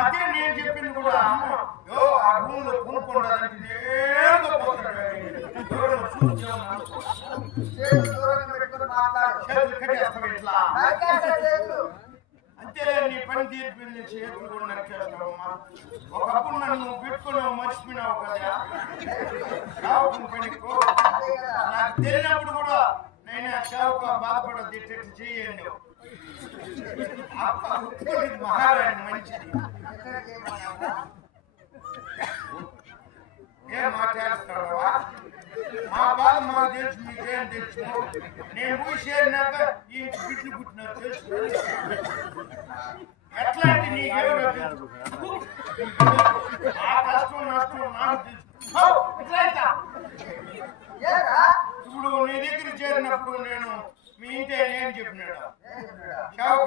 అదే నేను చెప్పింది కూడా ఆ రూమ్ లో కొనుక్కోండి అంతే నీ పని తీర్పింది చేతులు కూడా నరికేస్తావమ్మా. ఒకప్పుడు నన్ను పెట్టుకుని మర్చిపోయినావు కదా పనికు. నాకు తెలియనప్పుడు కూడా నేను ఆ సేవకు బాధపడద్దు ఇట్టు చేయండి. మహారాణి మంచిది. ఏం మాట్లాడుతున్నావా? మా బాధ మాకు తెలుసు, మీకేం తెలుసు. నేను పోయి చేరినాక ఈ బిడ్లు పుట్టినా తెలుసు. ఎట్లాంటి నీకెవరో తెలుసు. ఆ కష్టం నష్టం నాకు తెలుసు. ఇప్పుడు నీ దగ్గర చేరినప్పుడు నేను మీ ఇంటి ఏం చెప్పినాడు